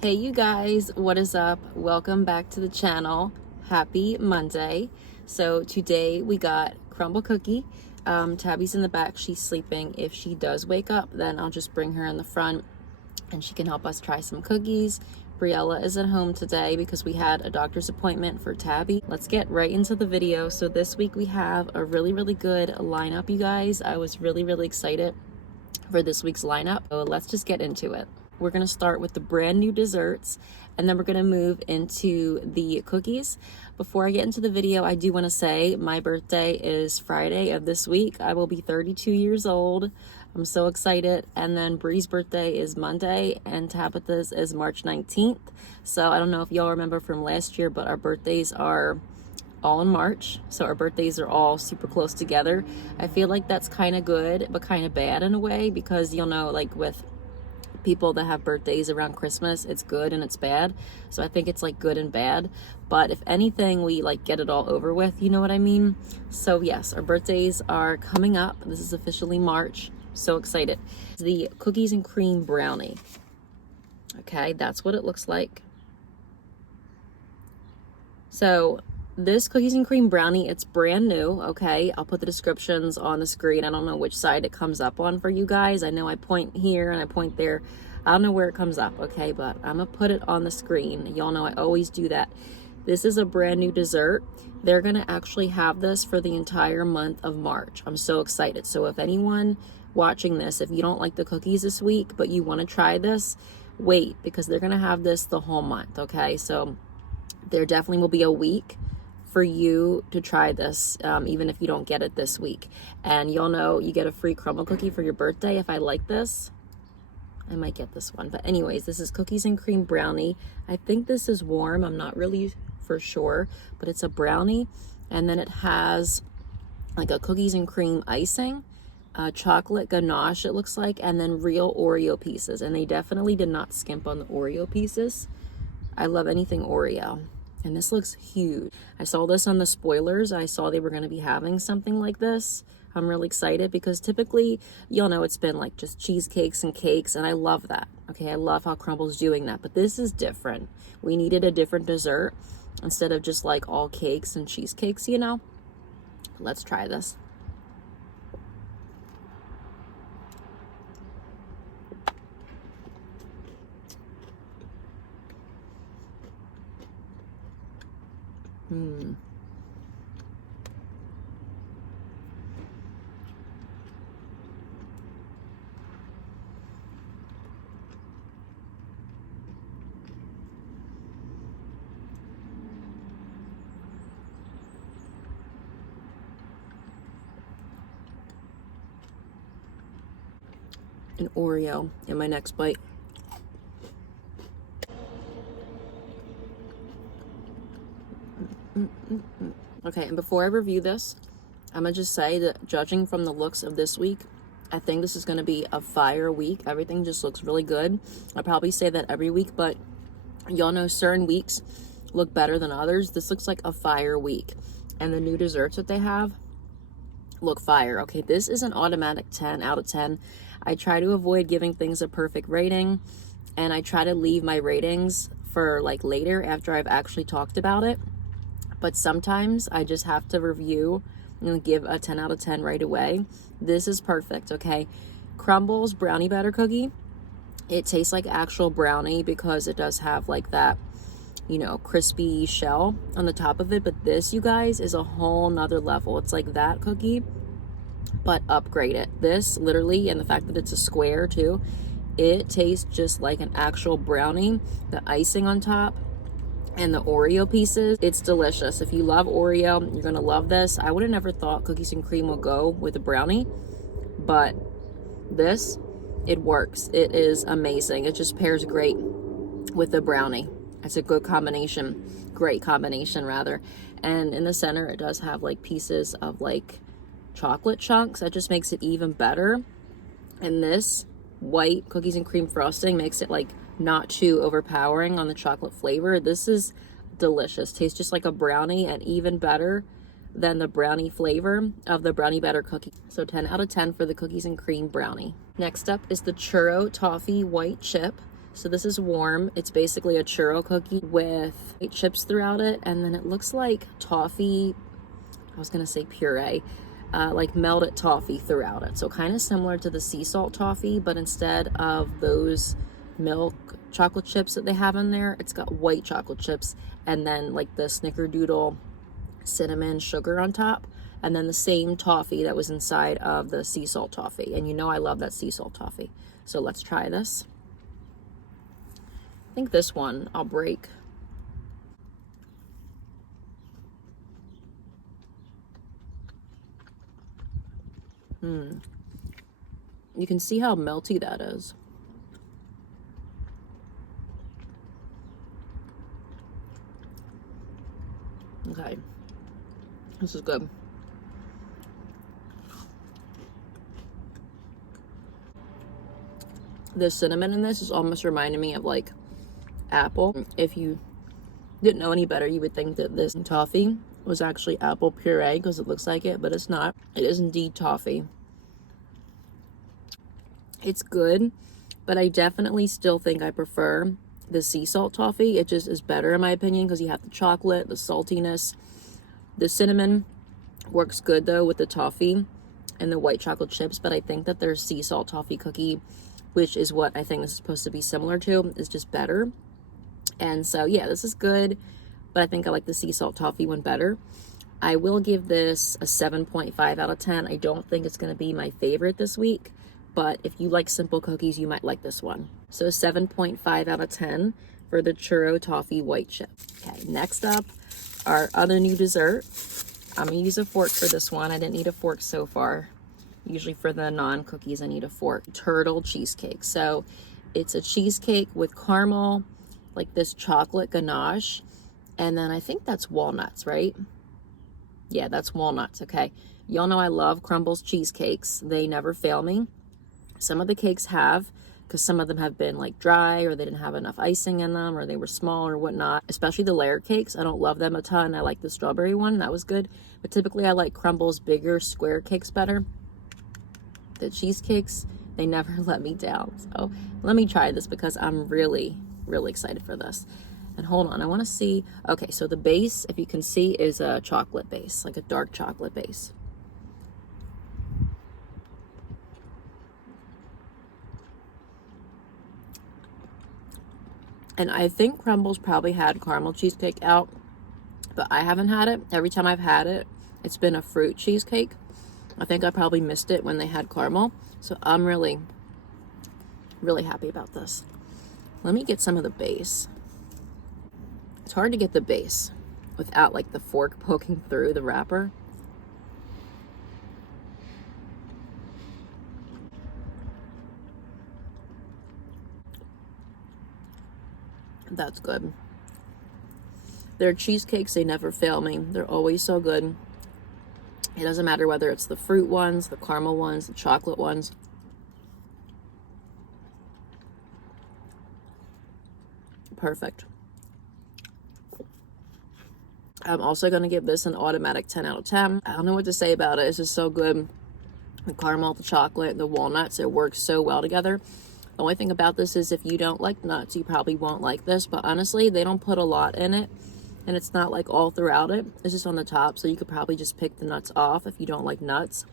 Hey you guys, what is up? Welcome back to the channel. Happy Monday. So today we got Crumbl cookie. Tabby's in the back, she's sleeping. If she does wake up, then I'll just bring her in the front and she can help us try some cookies. Briella is at home today because we had a doctor's appointment for Tabby. Let's get right into the video. So this week we have a really good lineup, you guys. I was really excited for this week's lineup. So let's just get into it. We're gonna start with the brand new desserts and then we're gonna move into the cookies. Before I get into the video, I do wanna say my birthday is Friday of this week. I will be 32 years old. I'm so excited. And then Bree's birthday is Monday and Tabitha's is March 19th. So I don't know if y'all remember from last year, but our birthdays are all in March, so our birthdays are all super close together. I feel like that's kind of good but kind of bad in a way, because you'll know, like with people that have birthdays around Christmas, it's good and it's bad. So I think it's like good and bad, but if anything, we like get it all over with, you know what I mean? So yes, our birthdays are coming up. This is officially March. So excited. The cookies and cream brownie. Okay, that's what it looks like. So this cookies and cream brownie, it's brand new, okay? I'll put the descriptions on the screen. I don't know which side it comes up on for you guys. I know I point here and I point there. I don't know where it comes up, okay? But I'm gonna put it on the screen. Y'all know I always do that. This is a brand new dessert. They're gonna actually have this for the entire month of March. I'm so excited. So if anyone watching this, if you don't like the cookies this week, but you wanna try this, wait, because they're gonna have this the whole month, okay? So there definitely will be a week for you to try this, even if you don't get it this week. And you'll know you get a free Crumbl cookie for your birthday. If I like this, I might get this one. But anyways, this is cookies and cream brownie. I think this is warm. I'm not really for sure, but it's a brownie. And then it has like a cookies and cream icing, chocolate ganache it looks like, and then real Oreo pieces. And they definitely did not skimp on the Oreo pieces. I love anything Oreo. And this looks huge. I saw this on the spoilers. I saw they were going to be having something like this. I'm really excited because typically, you'll know it's been like just cheesecakes and cakes, and I love that. Okay, I love how Crumbl's doing that, but this is different. We needed a different dessert instead of just like all cakes and cheesecakes, you know? Let's try this. An Oreo in my next bite. Okay, and before I review this, I'm gonna just say that judging from the looks of this week, I think this is gonna be a fire week. Everything just looks really good. I probably say that every week, but y'all know certain weeks look better than others. This looks like a fire week. And the new desserts that they have look fire. Okay, this is an automatic 10 out of 10. I try to avoid giving things a perfect rating, and I try to leave my ratings for like later after I've actually talked about it. But sometimes I just have to review and give a 10 out of 10 right away. This is perfect, okay? Crumbl's brownie batter cookie, it tastes like actual brownie because it does have like that, you know, crispy shell on the top of it. But this, you guys, is a whole nother level. It's like that cookie, but upgraded. This literally, and the fact that it's a square too, it tastes just like an actual brownie. The icing on top and the Oreo pieces, it's delicious. If you love Oreo, you're gonna love this. I would have never thought cookies and cream would go with a brownie, but this, it works. It is amazing. It just pairs great with the brownie. It's a good combination, great combination rather. And in the center, it does have like pieces of like chocolate chunks. That just makes it even better. And this white cookies and cream frosting makes it like not too overpowering on the chocolate flavor. This is delicious. Tastes just like a brownie and even better than the brownie flavor of the brownie batter cookie. So 10 out of 10 for the cookies and cream brownie. Next up is the Churro Toffee white chip. So this is warm. It's basically a churro cookie with white chips throughout it, and then it looks like toffee, I was gonna say puree, like melted toffee throughout it. So kind of similar to the sea salt toffee, but instead of those milk chocolate chips that they have in there, it's got white chocolate chips and then like the snickerdoodle cinnamon sugar on top, and then the same toffee that was inside of the sea salt toffee. And you know I love that sea salt toffee. So let's try this. I think this one I'll break. You can see how melty that is. Okay, this is good. The cinnamon in this is almost reminding me of like apple. If you didn't know any better, you would think that this toffee was actually apple puree because it looks like it, but it's not. It is indeed toffee. It's good, but I definitely still think I prefer the sea salt toffee. It just is better in my opinion because you have the chocolate, the saltiness. The cinnamon works good though with the toffee and the white chocolate chips, but I think that their sea salt toffee cookie, which is what I think this is supposed to be similar to, is just better. And so yeah, this is good, but I think I like the sea salt toffee one better. I will give this a 7.5 out of 10. I don't think it's going to be my favorite this week, but if you like simple cookies, you might like this one. So 7.5 out of 10 for the Churro Toffee white chip. Okay, next up, our other new dessert. I'm gonna use a fork for this one. I didn't need a fork so far. Usually for the non-cookies, I need a fork. Turtle cheesecake. So it's a cheesecake with caramel, like this chocolate ganache, and then I think that's walnuts, right? Yeah, that's walnuts, okay. Y'all know I love Crumbl cheesecakes. They never fail me. Some of the cakes have, because some of them have been like dry, or they didn't have enough icing in them, or they were small or whatnot. Especially the layer cakes, I don't love them a ton. I like the strawberry one, that was good. But typically I like Crumbl's bigger square cakes better. The cheesecakes, they never let me down. So let me try this because I'm really excited for this. And hold on, I want to see. Okay, so the base, if you can see, is a chocolate base, like a dark chocolate base. And I think Crumbl's probably had caramel cheesecake out, but I haven't had it. Every time I've had it, it's been a fruit cheesecake. I think I probably missed it when they had caramel. So I'm really happy about this. Let me get some of the base. It's hard to get the base without like the fork poking through the wrapper. That's good. Their cheesecakes, they never fail me. They're always so good. It doesn't matter whether it's the fruit ones, the caramel ones, the chocolate ones. Perfect. I'm also going to give this an automatic 10 out of 10. I don't know what to say about it. It's just so good. The caramel, the chocolate, the walnuts, it works so well together. The only thing about this is if you don't like nuts, you probably won't like this. But honestly, they don't put a lot in it. And it's not like all throughout it. It's just on the top. So you could probably just pick the nuts off if you don't like nuts.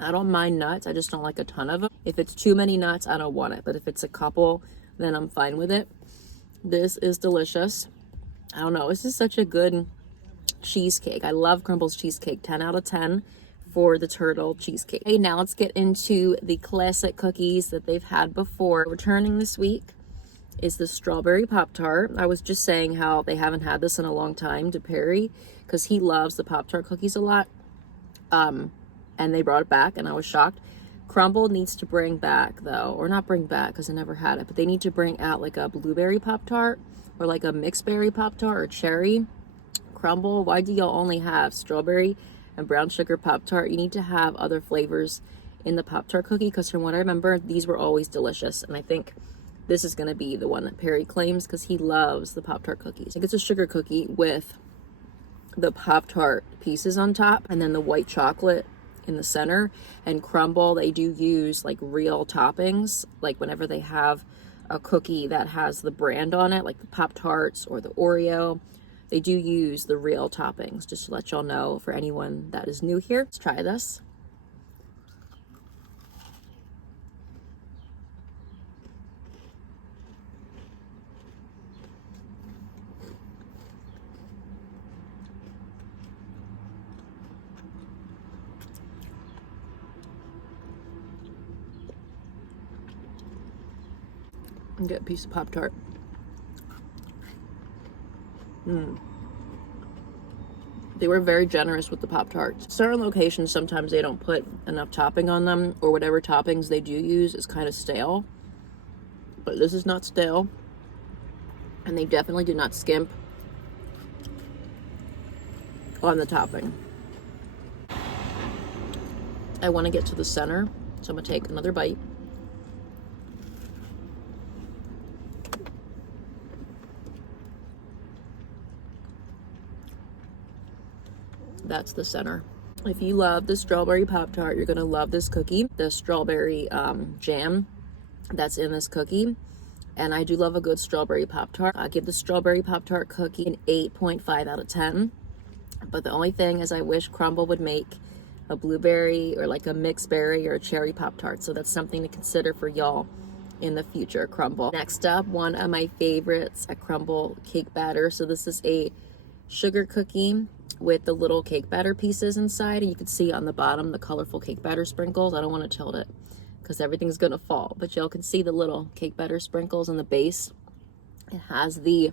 I don't mind nuts. I just don't like a ton of them. If it's too many nuts, I don't want it. But if it's a couple, then I'm fine with it. This is delicious. I don't know. This is such a good cheesecake. I love Crumbl's cheesecake. 10 out of 10 for the turtle cheesecake. Okay, now let's get into the classic cookies that they've had before. Returning this week is the strawberry pop-tart. I was just saying how they haven't had this in a long time to Perry because he loves the pop-tart cookies a lot. And they brought it back and I was shocked. Crumbl needs to bring back though, or not bring back because I never had it, but they need to bring out like a blueberry pop-tart or like a mixed berry pop-tart or cherry. Crumbl, why do y'all only have strawberry and brown sugar pop-tart? You need to have other flavors in the pop-tart cookie because from what I remember, these were always delicious. And I think this is going to be the one that Perry claims because he loves the Pop-Tart cookies. I think it's a sugar cookie with the Pop-Tart pieces on top and then the white chocolate in the center. And Crumbl, they do use like real toppings. Like whenever they have a cookie that has the brand on it, like the Pop-Tarts or the Oreo. They do use the real toppings, just to let y'all know for anyone that is new here. Let's try this. And get a piece of Pop-Tart. They were very generous with the Pop-Tarts. Certain locations, sometimes they don't put enough topping on them, or whatever toppings they do use is kind of stale. But this is not stale. And they definitely do not skimp on the topping. I want to get to the center, so I'm going to take another bite. That's the center. If you love the strawberry Pop-Tart, you're gonna love this cookie. The strawberry jam that's in this cookie. And I do love a good strawberry Pop-Tart. I give the strawberry Pop-Tart cookie an 8.5 out of 10. But the only thing is I wish Crumbl would make a blueberry or like a mixed berry or a cherry Pop-Tart. So that's something to consider for y'all in the future, Crumbl. Next up, one of my favorites at Crumbl, cake batter. So this is a sugar cookie with the little cake batter pieces inside, and you can see on the bottom the colorful cake batter sprinkles. I don't want to tilt it because everything's gonna fall, but y'all can see the little cake batter sprinkles in the base. It has the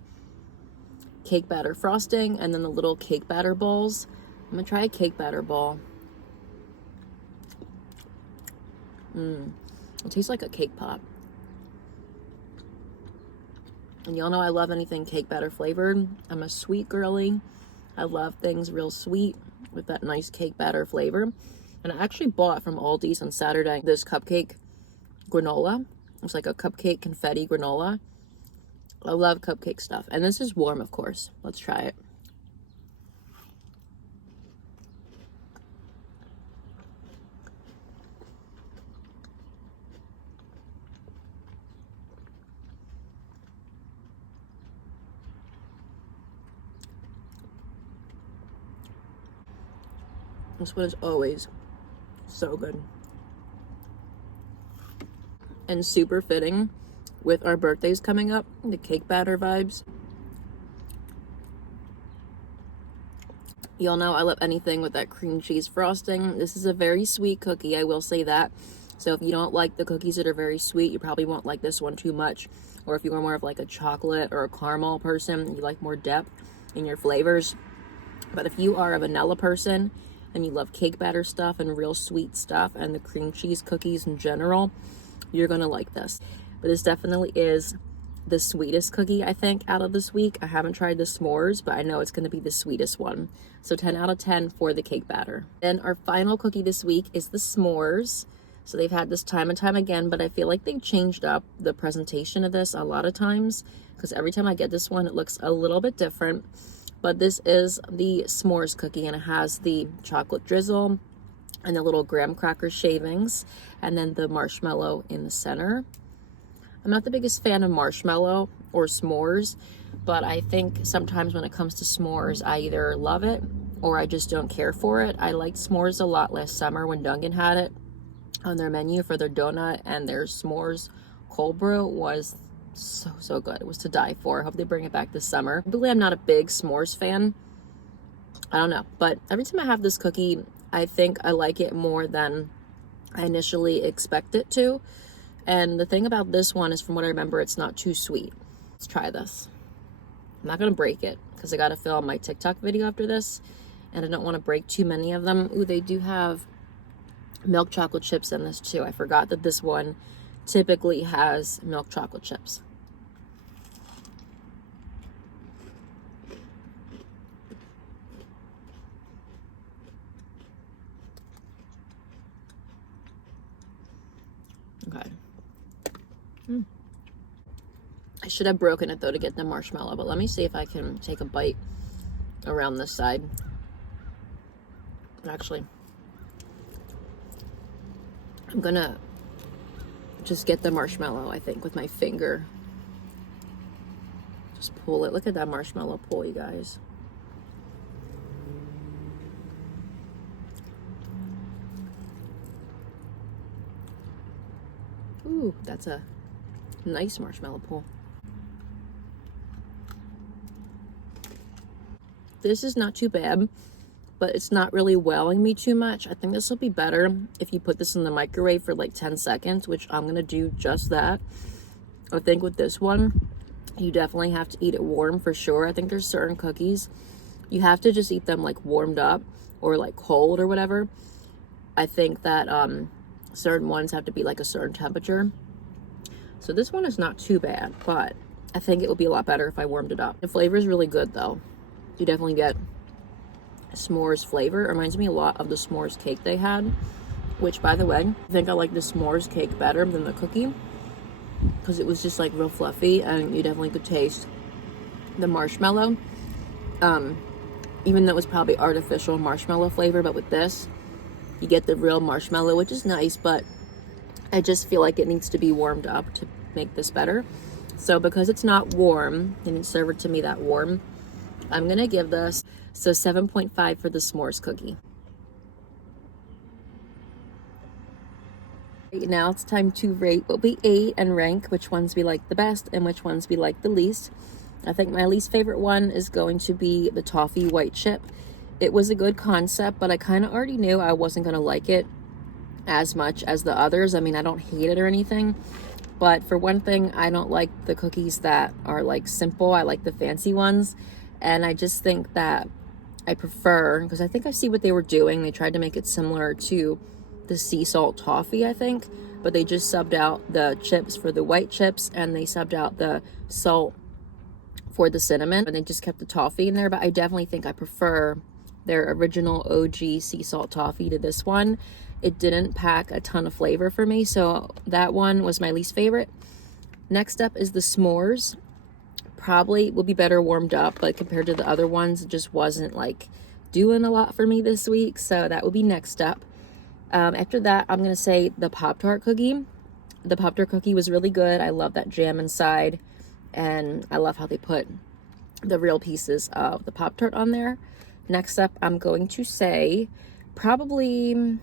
cake batter frosting and then the little cake batter balls. I'm gonna try a cake batter ball. It tastes like a cake pop. And y'all know I love anything cake batter flavored. I'm a sweet girly. I love things real sweet with that nice cake batter flavor. And I actually bought from Aldi's on Saturday this cupcake granola. It's like a cupcake confetti granola. I love cupcake stuff. And this is warm, of course. Let's try it. This one is always so good. And super fitting with our birthdays coming up, the cake batter vibes. Y'all know I love anything with that cream cheese frosting. This is a very sweet cookie, I will say that. So if you don't like the cookies that are very sweet, you probably won't like this one too much. Or if you are more of like a chocolate or a caramel person, you like more depth in your flavors. But if you are a vanilla person and you love cake batter stuff and real sweet stuff and the cream cheese cookies in general, you're gonna like this. But this definitely is the sweetest cookie, I think, out of this week. I haven't tried the s'mores, but I know it's gonna be the sweetest one. So 10 out of 10 for the cake batter. Then our final cookie this week is the s'mores. So they've had this time and time again, but I feel like they've changed up the presentation of this a lot of times, because every time I get this one, it looks a little bit different. But this is the s'mores cookie, and it has the chocolate drizzle and the little graham cracker shavings, and then the marshmallow in the center. I'm not the biggest fan of marshmallow or s'mores, but I think sometimes when it comes to s'mores, I either love it or I just don't care for it. I liked s'mores a lot last summer when Dunkin' had it on their menu for their donut, and their s'mores cold brew was so good. It was to die for. I hope they bring it back this summer. Really, I'm not a big s'mores fan. I don't know, but every time I have this cookie, I think I like it more than I initially expect it to. And the thing about this one is, from what I remember, it's not too sweet. Let's try this. I'm not gonna break it because I gotta film my TikTok video after this, and I don't want to break too many of them. Ooh, they do have milk chocolate chips in this too. I forgot that this one typically has milk chocolate chips. Okay. I should have broken it though to get the marshmallow, but let me see if I can take a bite around this side. Actually, I'm gonna just get the marshmallow, I think, with my finger. Just pull it. Look at that marshmallow pull, you guys. Ooh, that's a nice marshmallow pull. This is not too bad, but it's not really wowing me too much. I think this will be better if you put this in the microwave for like 10 seconds, which I'm gonna do just that. I think with this one, you definitely have to eat it warm for sure. I think there's certain cookies, you have to just eat them like warmed up or like cold or whatever. I think that certain ones have to be like a certain temperature. So this one is not too bad, but I think it would be a lot better if I warmed it up. The flavor is really good though. You definitely get s'mores flavor. It reminds me a lot of the s'mores cake they had, which, by the way, I think I like the s'mores cake better than the cookie because it was just like real fluffy, and you definitely could taste the marshmallow, even though it was probably artificial marshmallow flavor. But with this, you get the real marshmallow, which is nice, but I just feel like it needs to be warmed up to make this better. So because it's not warm, they didn't serve it to me that warm, I'm gonna give this 7.5 for the s'mores cookie. Right now it's time to rate what we ate and rank which ones we like the best and which ones we like the least. I think my least favorite one is going to be the toffee white chip. It was a good concept, but I kind of already knew I wasn't gonna like it as much as the others. I mean, I don't hate it or anything, but for one thing, I don't like the cookies that are like simple. I like the fancy ones. And I just think that I prefer, because I think I see what they were doing. They tried to make it similar to the sea salt toffee, I think, but they just subbed out the chips for the white chips and they subbed out the salt for the cinnamon, and they just kept the toffee in there. But I definitely think I prefer their original OG sea salt toffee to this one. It didn't pack a ton of flavor for me, so that one was my least favorite. Next up is the s'mores. Probably will be better warmed up, but compared to the other ones, it just wasn't like doing a lot for me this week, so that will be next up. After that, I'm gonna say the pop-tart cookie. The pop-tart cookie was really good. I love that jam inside, and I love how they put the real pieces of the pop-tart on there. Next up, I'm going to say probably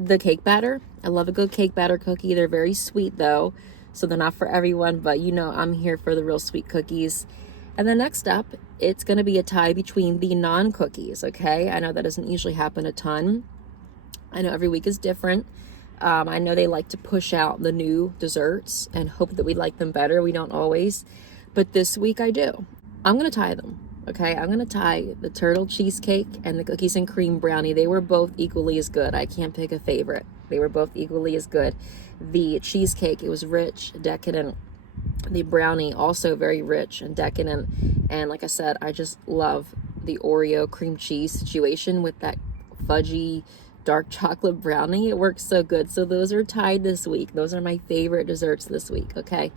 the cake batter. I love a good cake batter cookie. They're very sweet though, so they're not for everyone, but you know I'm here for the real sweet cookies. And then next up, it's going to be a tie between the non-cookies, okay? I know that doesn't usually happen a ton. I know every week is different. I know they like to push out the new desserts and hope that we like them better. We don't always, but this week I do. I'm going to tie them, okay? I'm going to tie the turtle cheesecake and the cookies and cream brownie. They were both equally as good. I can't pick a favorite. They were both equally as good. The cheesecake, it was rich, decadent. The brownie, also very rich and decadent. And like I said, I just love the Oreo cream cheese situation with that fudgy dark chocolate brownie. It works so good. So those are tied this week. Those are my favorite desserts this week, okay?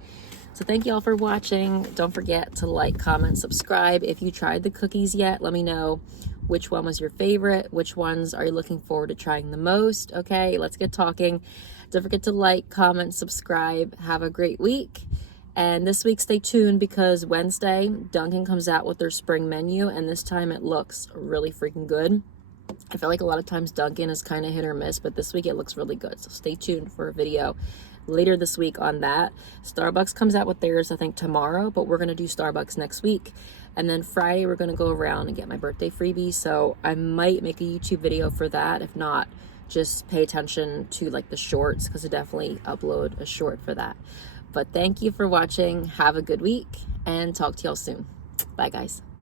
So thank you all for watching. Don't forget to like, comment, subscribe. If you tried the cookies yet, let me know which one was your favorite. Which ones are you looking forward to trying the most? Okay, let's get talking. Don't forget to like, comment, subscribe. Have a great week. And this week, stay tuned because Wednesday, Dunkin' comes out with their spring menu, and this time it looks really freaking good. I feel like a lot of times Dunkin' is kind of hit or miss, but this week it looks really good. So stay tuned for a video later this week on that. Starbucks comes out with theirs, I think, tomorrow, but we're going to do Starbucks next week. And then Friday, we're going to go around and get my birthday freebie. So I might make a YouTube video for that. If not, just pay attention to like the shorts because I definitely upload a short for that. But thank you for watching. Have a good week and talk to y'all soon. Bye, guys.